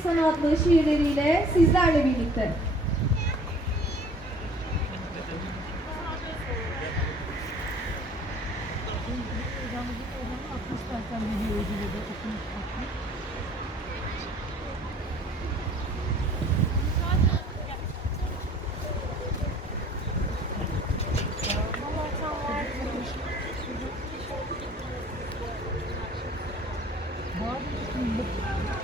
İnsan adlı şiirleriyle sizlerle birlikte.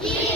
いい